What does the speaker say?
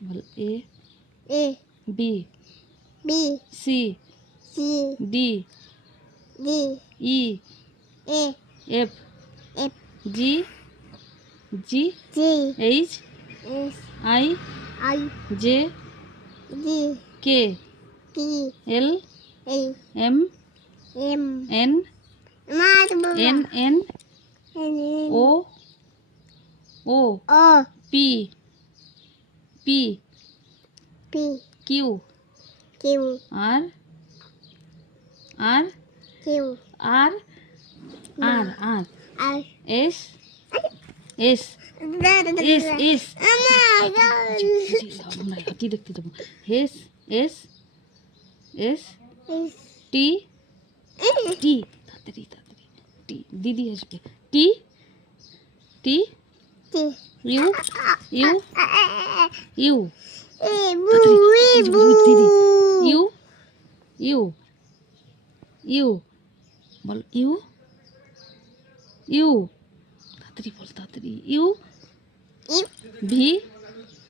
ball A A B B C C D D E A F F G G G H S I I J D K P L L M M N N N O O O P P P Q Q R R Q R R R R S S S S আমরা হাতি দেখতে যাবো S S S T T তাড়াতাড়ি তাড়াতাড়ি T দিদি আসবে T T T U U you Boo দিদি U U U বল ইউ ইউ তাড়াতাড়ি বল তাড়াতাড়ি ইউ ভি